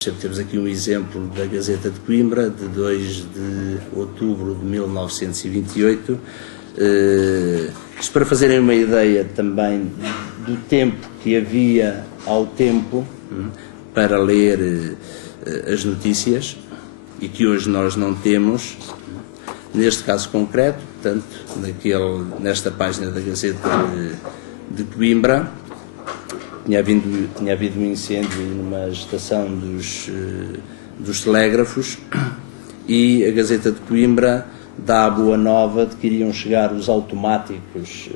Temos aqui um exemplo da Gazeta de Coimbra, de 2 de outubro de 1928. Isto para fazerem uma ideia também do tempo que havia ao tempo para ler as notícias e que hoje nós não temos. Neste caso concreto, portanto, nesta página da Gazeta de Coimbra, tinha havido um incêndio numa estação dos telégrafos e a Gazeta de Coimbra dá a boa nova de que iriam chegar os automáticos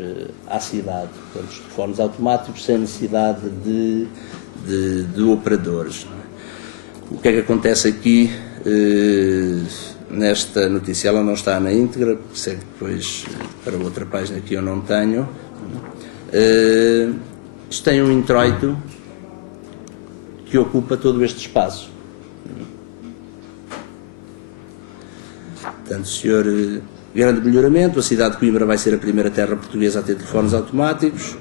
à cidade, portanto, os telefones automáticos sem necessidade de operadores. O que é que acontece aqui nesta notícia? Ela não está na íntegra, segue depois para outra página que eu não tenho. Isto tem um introito que ocupa todo este espaço. Portanto, senhor, grande melhoramento, a cidade de Coimbra vai ser a primeira terra portuguesa a ter telefones automáticos,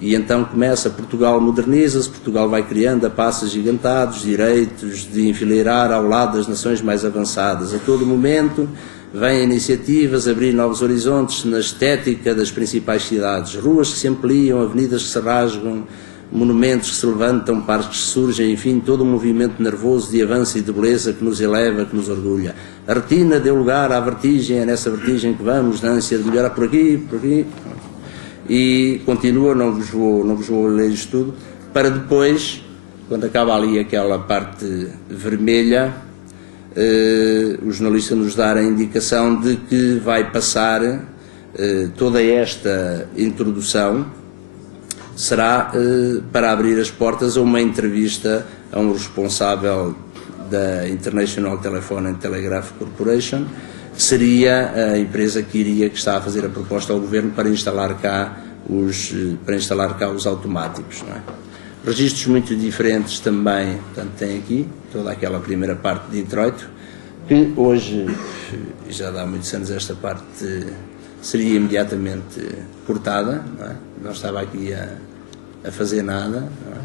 e então começa: Portugal moderniza-se, Portugal vai criando a passos gigantados direitos de enfileirar ao lado das nações mais avançadas. A todo momento vêm iniciativas a abrir novos horizontes na estética das principais cidades, ruas que se ampliam, avenidas que se rasgam, monumentos que se levantam, parques que surgem, enfim, todo um movimento nervoso de avanço e de beleza que nos eleva, que nos orgulha. A retina deu lugar à vertigem, é nessa vertigem que vamos, na ânsia de melhorar por aqui, e continua, não vos vou ler isto tudo, para depois, quando acaba ali aquela parte vermelha, o jornalista nos dar a indicação de que vai passar toda esta introdução será para abrir as portas a uma entrevista a um responsável da International Telephone and Telegraph Corporation, que seria a empresa que está a fazer a proposta ao governo para instalar cá os automáticos, não é? Registros muito diferentes também, portanto, tem aqui toda aquela primeira parte de introito, que hoje, já há muitos anos, esta parte seria imediatamente cortada, não é? Não estava aqui a fazer nada, não é?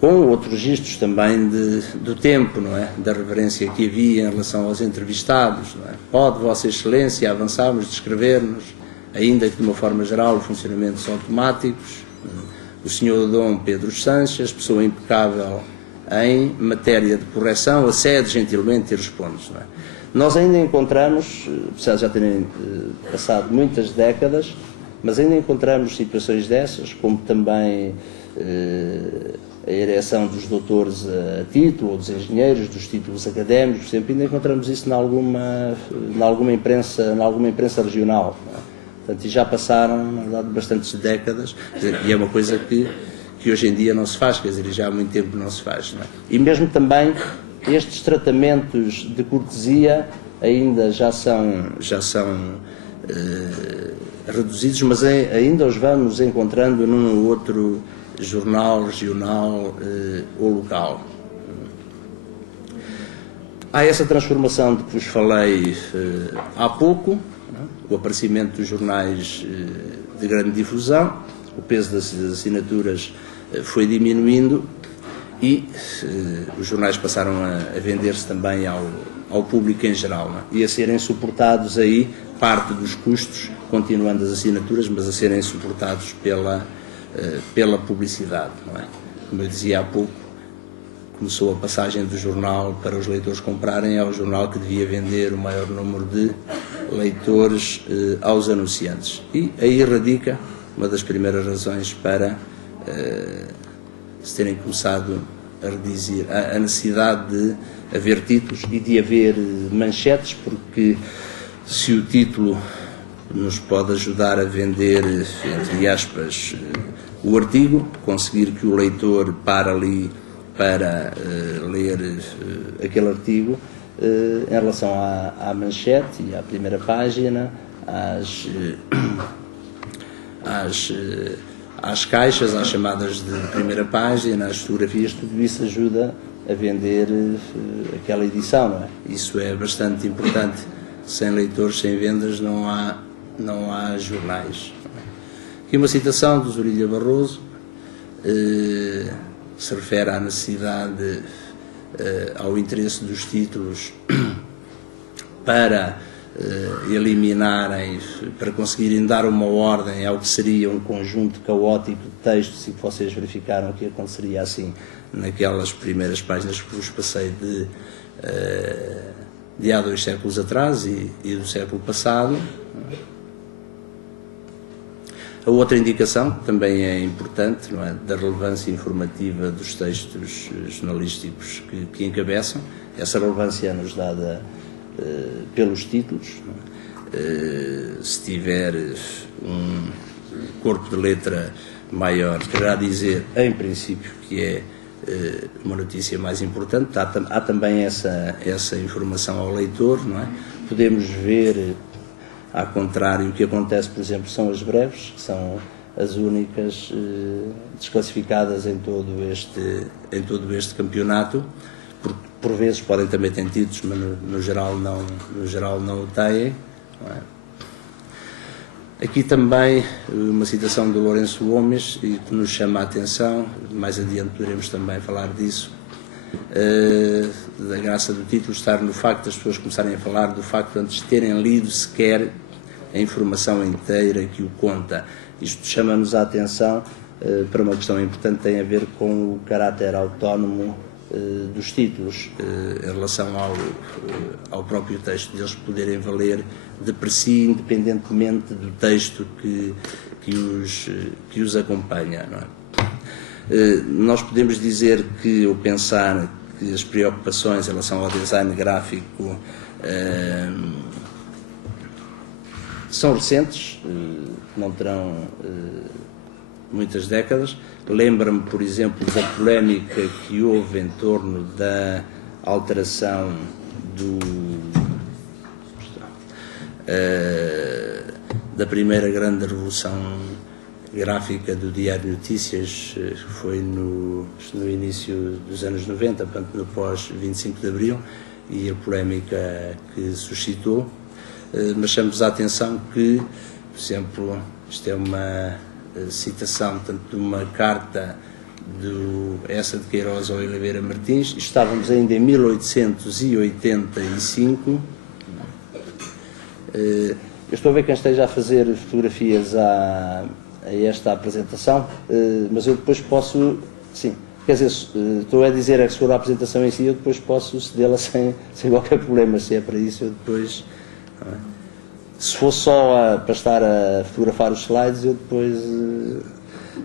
Com outros registros também do tempo, não é? Da reverência que havia em relação aos entrevistados, não é? Pode Vossa Excelência avançarmos, descrever-nos, ainda que de uma forma geral, o funcionamento dos automáticos. O Sr. Dom Pedro Sanches, pessoa impecável em matéria de correção, acede gentilmente e responde. Não é? Nós ainda encontramos, apesar de já terem passado muitas décadas, mas ainda encontramos situações dessas, como também a ereção dos doutores a título, ou dos engenheiros, dos títulos académicos, sempre ainda encontramos isso em alguma imprensa regional. Não é? Portanto, e já passaram, na verdade, bastantes décadas, e é uma coisa que hoje em dia não se faz, quer dizer, já há muito tempo não se faz. Não é? E mesmo também estes tratamentos de cortesia ainda já são reduzidos, mas ainda os vamos encontrando num ou outro jornal regional ou local. Há essa transformação de que vos falei há pouco, o aparecimento dos jornais de grande difusão, o peso das assinaturas foi diminuindo e os jornais passaram a vender-se também ao público em geral, não é? E a serem suportados aí, parte dos custos, continuando as assinaturas, mas a serem suportados pela publicidade, não é? Como eu dizia há pouco, começou a passagem do jornal para os leitores comprarem ao jornal que devia vender o maior número de leitores aos anunciantes. E aí radica uma das primeiras razões para se terem começado a reduzir a necessidade de haver títulos e de haver manchetes, porque se o título nos pode ajudar a vender, entre aspas, o artigo, conseguir que o leitor pare ali para ler aquele artigo, em relação à manchete e à primeira página, às caixas, às chamadas de primeira página, às fotografias, tudo isso ajuda a vender aquela edição, não é? Isso é bastante importante. Sem leitores, sem vendas, não há jornais. Aqui uma citação do Zorilha Barroso, se refere à necessidade ao interesse dos títulos para eliminarem, para conseguirem dar uma ordem ao que seria um conjunto caótico de textos, e que vocês verificaram que aconteceria assim naquelas primeiras páginas que vos passei de há 2 séculos atrás e do século passado. A outra indicação, que também é importante, não é, da relevância informativa dos textos jornalísticos que encabeçam, essa relevância é-nos dada pelos títulos. Se tiver um corpo de letra maior, quererá dizer, em princípio, que é uma notícia mais importante. Há também essa informação ao leitor, não é? Podemos ver, ao contrário, o que acontece, por exemplo, são as breves, que são as únicas desclassificadas em todo este campeonato. Por vezes podem também ter títulos, mas no geral não o têm. Não é? Aqui também uma citação do Lourenço Gomes, que nos chama a atenção, mais adiante poderemos também falar disso, da graça do título estar no facto das pessoas começarem a falar do facto antes de terem lido sequer a informação inteira que o conta. Isto chama-nos a atenção para uma questão importante, tem a ver com o caráter autónomo dos títulos em relação ao próprio texto, deles poderem valer de per si, independentemente do texto que os acompanha. Não é? Nós podemos dizer ou pensar que as preocupações em relação ao design gráfico são recentes, não terão muitas décadas. Lembra-me, por exemplo, da polémica que houve em torno da alteração da primeira grande revolução gráfica do Diário de Notícias, que foi no início dos anos 90, portanto no pós-25 de Abril, e a polémica que suscitou. Mas chamamos a atenção que, por exemplo, isto é uma citação, tanto de uma carta do Essa de Queiroz ao Oliveira Martins. Estávamos ainda em 1885. Eu estou a ver quem esteja a fazer fotografias a esta apresentação, mas eu depois posso, sim, quer dizer, estou a dizer que se for a apresentação em si, eu depois posso cedê-la sem qualquer problema. Se é para isso, eu depois... Se for só para estar a fotografar os slides, eu depois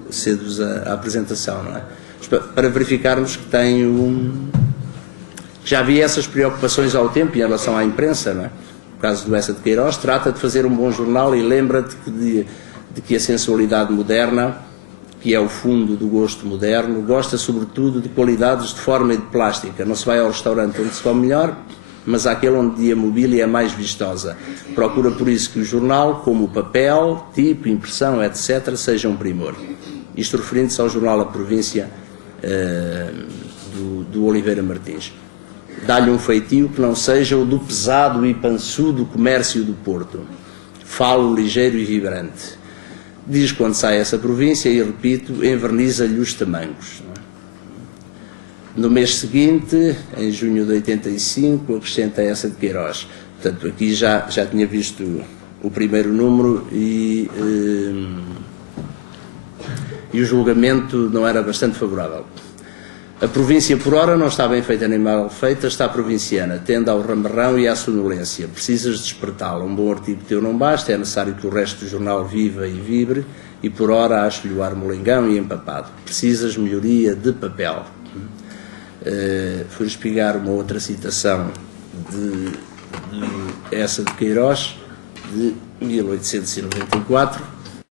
cedo-vos a apresentação, não é? Para verificarmos que já havia essas preocupações ao tempo em relação à imprensa, não é? No caso do Essa de Queiroz, trata de fazer um bom jornal e lembra-te de que a sensualidade moderna, que é o fundo do gosto moderno, gosta sobretudo de qualidades de forma e de plástica. Não se vai ao restaurante onde se come melhor, mas àquele onde a mobília é mais vistosa. Procura por isso que o jornal, como o papel, tipo, impressão, etc., seja um primor. Isto referindo-se ao jornal A Província do Oliveira Martins. Dá-lhe um feitio que não seja o do pesado e pançudo comércio do Porto. Falo ligeiro e vibrante. Diz quando sai essa província e, repito, enverniza-lhe os tamancos. No mês seguinte, em junho de 85, acrescenta Essa de Queiroz. Portanto, aqui já tinha visto o primeiro número e o julgamento não era bastante favorável. A província, por ora, não está bem feita nem mal feita, está provinciana, tende ao ramarrão e à sonolência. Precisas despertá-la. Um bom artigo teu não basta, é necessário que o resto do jornal viva e vibre, e por ora acho-lhe o ar molengão e empapado. Precisas melhoria de papel. Fui espigar uma outra citação de Essa de Queiroz, de 1894,